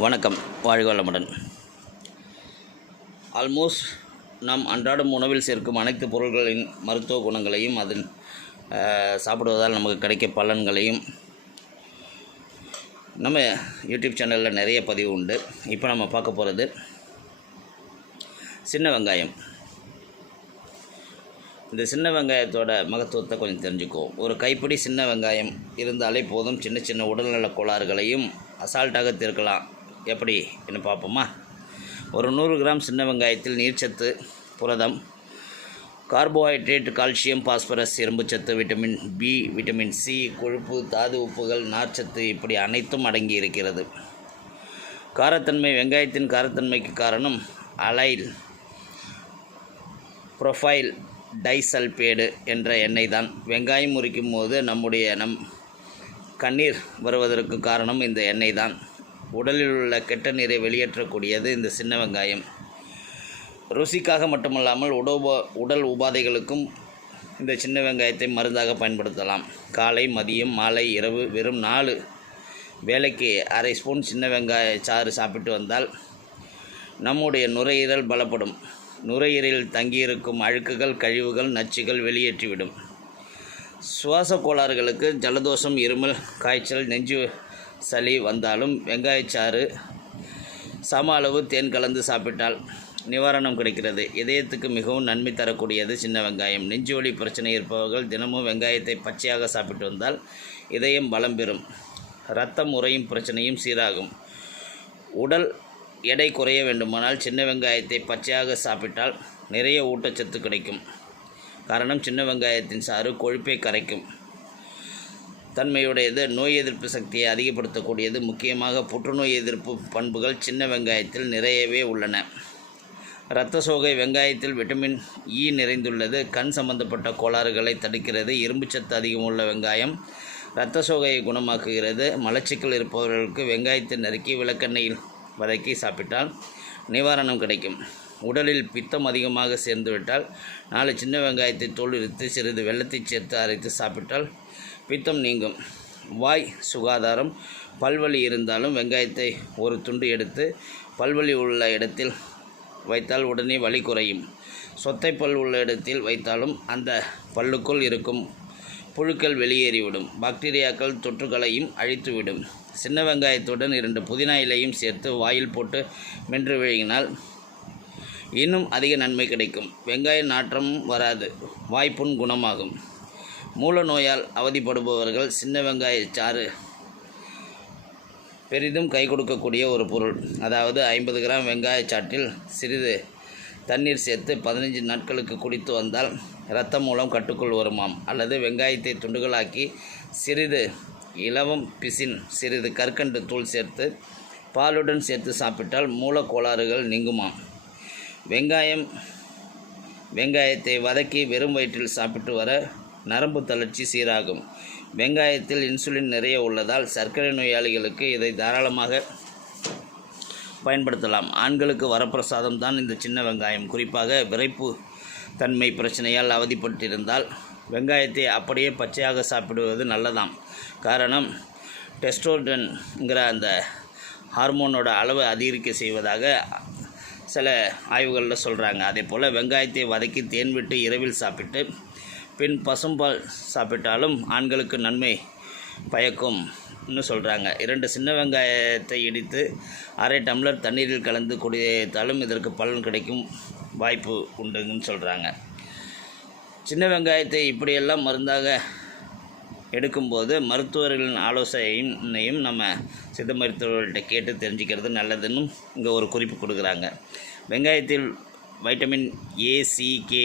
வணக்கம். வாழ்க வளமுடன். ஆல்மோஸ்ட் நாம் அன்றாடம் உணவில் சேர்க்கும் அனைத்து பொருட்களின் மருத்துவ குணங்களையும் அதன் சாப்பிடுவதால் நமக்கு கிடைக்க பலன்களையும் நம்ம யூடியூப் சேனலில் நிறைய பதிவு உண்டு. இப்போ நம்ம பார்க்க போகிறது சின்ன வெங்காயம். இந்த சின்ன வெங்காயத்தோட மகத்துவத்தை கொஞ்சம் தெரிஞ்சுக்குவோம். ஒரு கைப்பிடி சின்ன வெங்காயம் இருந்தாலே போதும், சின்ன சின்ன உடல்நல கோளாறுகளையும் அசால்ட்டாக தீர்க்கலாம். எப்படி என்ன பார்ப்போமா? ஒரு 100 கிராம் சின்ன வெங்காயத்தில் நீர்ச்சத்து, புரதம், கார்போஹைட்ரேட், கால்சியம், பாஸ்பரஸ், இரும்புச்சத்து, விட்டமின் பி, விட்டமின் சி, கொழுப்பு, தாது உப்புகள், நார்ச்சத்து இப்படி அனைத்தும் அடங்கி இருக்கிறது. காரத்தன்மை. வெங்காயத்தின் காரத்தன்மைக்கு காரணம் அலைல் ப்ரொஃபைல் டைசல்பேடு என்ற எண்ணெய் தான். வெங்காயம் உரிக்கும் போது நம் கண்ணீர் வருவதற்கு காரணம் இந்த எண்ணெய் தான். உடலில் உள்ள கெட்ட நீரை வெளியேற்றக்கூடியது இந்த சின்ன வெங்காயம். ருசிக்காக மட்டுமல்லாமல் உடல் உபாதைகளுக்கும் இந்த சின்ன வெங்காயத்தை மருந்தாக பயன்படுத்தலாம். காலை, மதியம், மாலை, இரவு வெறும் 4 வேளைக்கு அரை ஸ்பூன் சின்ன வெங்காய சாறு சாப்பிட்டு வந்தால் நம்முடைய நுரையீரல் பலப்படும். நுரையீரலில் தங்கியிருக்கும் அழுக்குகள், கழிவுகள், நச்சுகள் வெளியேற்றிவிடும். சுவாச கோளாறுகளுக்கு, ஜலதோஷம், இருமல், காய்ச்சல், நெஞ்சு சளி வந்தாலும் வெங்காயச்சாறு சம அளவு தேன் கலந்து சாப்பிட்டால் நிவாரணம் கிடைக்கிறது. இதயத்துக்கு மிகவும் நன்மை தரக்கூடியது சின்ன வெங்காயம். நெஞ்சு வலி பிரச்சனை இருப்பவர்கள் தினமும் வெங்காயத்தை பச்சையாக சாப்பிட்டு வந்தால் இதயம் பலம் பெறும். இரத்தம் உறையும் பிரச்சனையும் சீராகும். உடல் எடை குறைய வேண்டுமானால் சின்ன வெங்காயத்தை பச்சையாக சாப்பிட்டால் நிறைய ஊட்டச்சத்து கிடைக்கும். காரணம், சின்ன வெங்காயத்தின் சாறு கொழுப்பை கரைக்கும் தன்மையுடையது. நோய் எதிர்ப்பு சக்தியை அதிகப்படுத்தக்கூடியது. முக்கியமாக புற்றுநோய் எதிர்ப்பு பண்புகள் சின்ன வெங்காயத்தில் நிறையவே உள்ளன. இரத்த சோகை. வெங்காயத்தில் விட்டமின் இ நிறைந்துள்ளது. கண் சம்பந்தப்பட்ட கோளாறுகளை தடுக்கிறது. இரும்புச்சத்து அதிகமுள்ள வெங்காயம் இரத்த சோகையை குணமாக்குகிறது. மலச்சிக்கல் இருப்பவர்களுக்கு வெங்காயத்தை நறுக்கி விளக்கெண்ணெயில் வதக்கி சாப்பிட்டால் நிவாரணம் கிடைக்கும். உடலில் பித்தம் அதிகமாக சேர்ந்துவிட்டால் 4 சின்ன வெங்காயத்தை தோல் உரித்து சிறிது வெல்லத்தை சேர்த்து அரைத்து சாப்பிட்டால் பித்தம் நீங்கும். வாய் சுகாதாரம். பல்வலி இருந்தாலும் வெங்காயத்தை ஒரு துண்டு எடுத்து பல்வலி உள்ள இடத்தில் வைத்தால் உடனே வலி குறையும். சொத்தை பல் உள்ள இடத்தில் வைத்தாலும் அந்த பல்லுக்குள் இருக்கும் புழுக்கள் வெளியேறிவிடும். பாக்டீரியாக்கள் தொற்றுகளையும் அழித்துவிடும். சின்ன வெங்காயத்துடன் 2 புதினா இலையும் சேர்த்து வாயில் போட்டு மென்று விழுங்கினால் இன்னும் அதிக நன்மை கிடைக்கும். வெங்காய நாற்றம் வராது. வாய்ப்புண் குணமாகும். மூல நோயால் அவதிப்படுபவர்கள் சின்ன வெங்காய சாறு பெரிதும் கை கொடுக்கக்கூடிய ஒரு பொருள். அதாவது 50 கிராம் வெங்காய சாற்றில் சிறிது தண்ணீர் சேர்த்து 15 நாட்களுக்கு குடித்து வந்தால் இரத்தம் மூலம் கட்டுக்குள் வருமாம். அல்லது வெங்காயத்தை துண்டுகளாக்கி சிறிது இலவம் பிசின், சிறிது கற்கண்டு தூள் சேர்த்து பாலுடன் சேர்த்து சாப்பிட்டால் மூல கோளாறுகள் நீங்குமாம். வெங்காயத்தை வதக்கி வெறும் வயிற்றில் சாப்பிட்டு வர நரம்பு தளர்ச்சி சீராகும். வெங்காயத்தில் இன்சுலின் நிறைய உள்ளதால் சர்க்கரை நோயாளிகளுக்கு இதை தாராளமாக பயன்படுத்தலாம். ஆண்களுக்கு வரப்பிரசாதம் தான் இந்த சின்ன வெங்காயம். குறிப்பாக விரைப்பு தன்மை பிரச்சனையால் அவதிப்பட்டிருந்தால் வெங்காயத்தை அப்படியே பச்சையாக சாப்பிடுவது நல்லதாம். காரணம், டெஸ்டோஸ்டெரோன்கிற அந்த ஹார்மோனோட அளவு அதிகரிக்க செய்வதாக சில ஆய்வுகளில் சொல்கிறாங்க. அதே போல் வெங்காயத்தை வதக்கி தேன் விட்டு இரவில் சாப்பிட்டு பின் பசும்பால் சாப்பிட்டாலும் ஆண்களுக்கு நன்மை பயக்கும்னு சொல்கிறாங்க. 2 சின்ன வெங்காயத்தை இடித்து அரை டம்ளர் தண்ணீரில் கலந்து குடித்தாலும் இதற்கு பலன் கிடைக்கும் வாய்ப்பு உண்டுன்னு சொல்கிறாங்க. சின்ன வெங்காயத்தை இப்படியெல்லாம் மருந்தாக எடுக்கும்போது மருத்துவர்களின் ஆலோசனையும் நம்ம சித்த மருத்துவர்கள்ட்ட கேட்டு தெரிஞ்சுக்கிறது நல்லதுன்னு இங்கே ஒரு குறிப்பு கொடுக்குறாங்க. வெங்காயத்தில் வைட்டமின் ஏ, சி, கே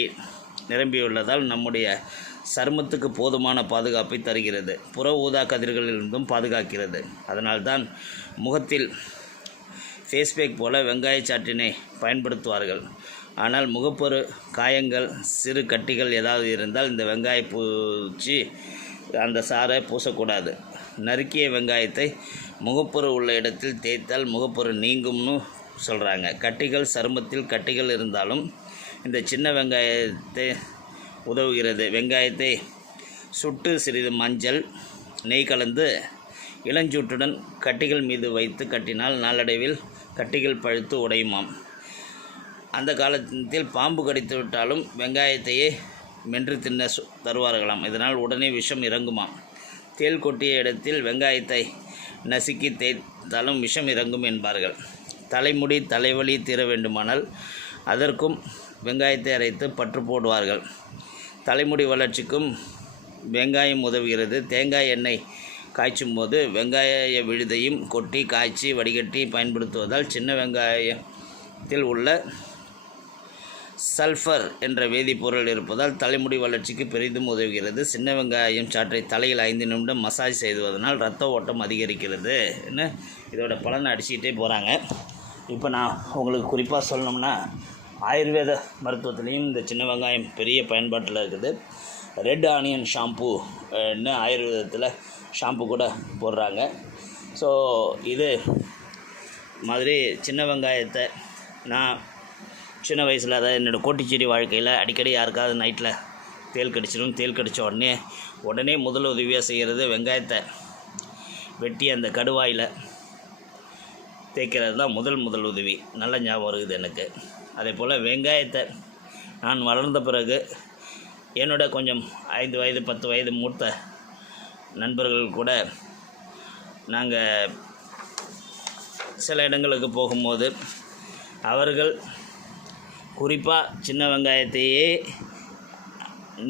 நிரம்பியுள்ளதால் நம்முடைய சருமத்துக்கு போதுமான பாதுகாப்பை தருகிறது. புற ஊதா கதிர்களிலிருந்தும் பாதுகாக்கிறது. அதனால்தான் முகத்தில் ஃபேஸ்பேக் போல வெங்காய சாற்றினை பயன்படுத்துவார்கள். ஆனால் முகப்பரு காயங்கள், சிறு கட்டிகள் ஏதாவது இருந்தால் இந்த வெங்காய பூச்சி அந்த சாறை பூசக்கூடாது. நறுக்கிய வெங்காயத்தை முகப்பரு உள்ள இடத்தில் தேய்த்தால் முகப்பரு நீங்கும்னு சொல்கிறாங்க. கட்டிகள், சருமத்தில் கட்டிகள் இருந்தாலும் இந்த சின்ன வெங்காயத்தை உதவுகிறது. வெங்காயத்தை சுட்டு சிறிது மஞ்சள், நெய் கலந்து இளஞ்சூட்டுடன் கட்டிகள் மீது வைத்து கட்டினால் நாளடைவில் கட்டிகள் பழுத்து உடையுமாம். அந்த காலத்தில் பாம்பு கடித்து விட்டாலும் வெங்காயத்தையே மென்று தின்ன தருவார்களாம். இதனால் உடனே விஷம் இறங்குமாம். தேள் கொட்டிய இடத்தில் வெங்காயத்தை நசுக்கி தேய்த்தாலும் விஷம் இறங்கும் என்பார்கள். தலைமுடி தலைவலி தீர வேண்டுமானால் அதற்கும் வெங்காயத்தை அரைத்து பற்று போடுவார்கள். தலைமுடி வளர்ச்சிக்கும் வெங்காயம் உதவுகிறது. தேங்காய் எண்ணெய் காய்ச்சும் போது வெங்காய விழுதையும் கொட்டி காய்ச்சி வடிகட்டி பயன்படுத்துவதால் சின்ன வெங்காயத்தில் உள்ள சல்ஃபர் என்ற வேதிப்பொருள் இருப்பதால் தலைமுடி வளர்ச்சிக்கு பெரிதும் உதவுகிறது. சின்ன வெங்காயம் சாற்றை தலையில் 5 நிமிடம் மசாஜ் செய்வதனால் இரத்த ஓட்டம் அதிகரிக்கிறது. இதோட பலனை அடிச்சுக்கிட்டே போகிறாங்க. இப்போ நான் உங்களுக்கு குறிப்பாக சொல்லணும்னா ஆயுர்வேத மருத்துவத்துலேயும் இந்த சின்ன வெங்காயம் பெரிய பயன்பாட்டில் இருக்குது. ரெட் ஆனியன் ஷாம்புன்னு ஆயுர்வேதத்தில் ஷாம்பு கூட போடுறாங்க. ஸோ இது மாதிரி சின்ன வெங்காயத்தை நான் சின்ன வயசில், அதாவது என்னோடய கோட்டிச்சேரி வாழ்க்கையில் அடிக்கடி யாருக்காவது நைட்டில் தேள் கடிச்சிடும். தேள் கடித்த உடனே முதல் உதவியாக செய்கிறது வெங்காயத்தை வெட்டி அந்த கடுவாயில் தேய்க்கிறது தான் முதல் உதவி. நல்ல ஞாபகம் இருக்குது எனக்கு. அதே போல் வெங்காயத்தை நான் வளர்ந்த பிறகு என்னோட கொஞ்சம் 5 வயது 10 வயது மூத்த நண்பர்கள் கூட நாங்கள் சில இடங்களுக்கு போகும்போது அவர்கள் குறிப்பாக சின்ன வெங்காயத்தையே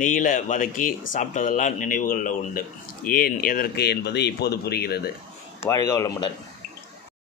நெய்யில் வதக்கி சாப்பிட்டதெல்லாம் நினைவுகளில் உண்டு. ஏன் எதற்கு என்பது இப்போது புரிகிறது. வாழ்க வளமுடன்.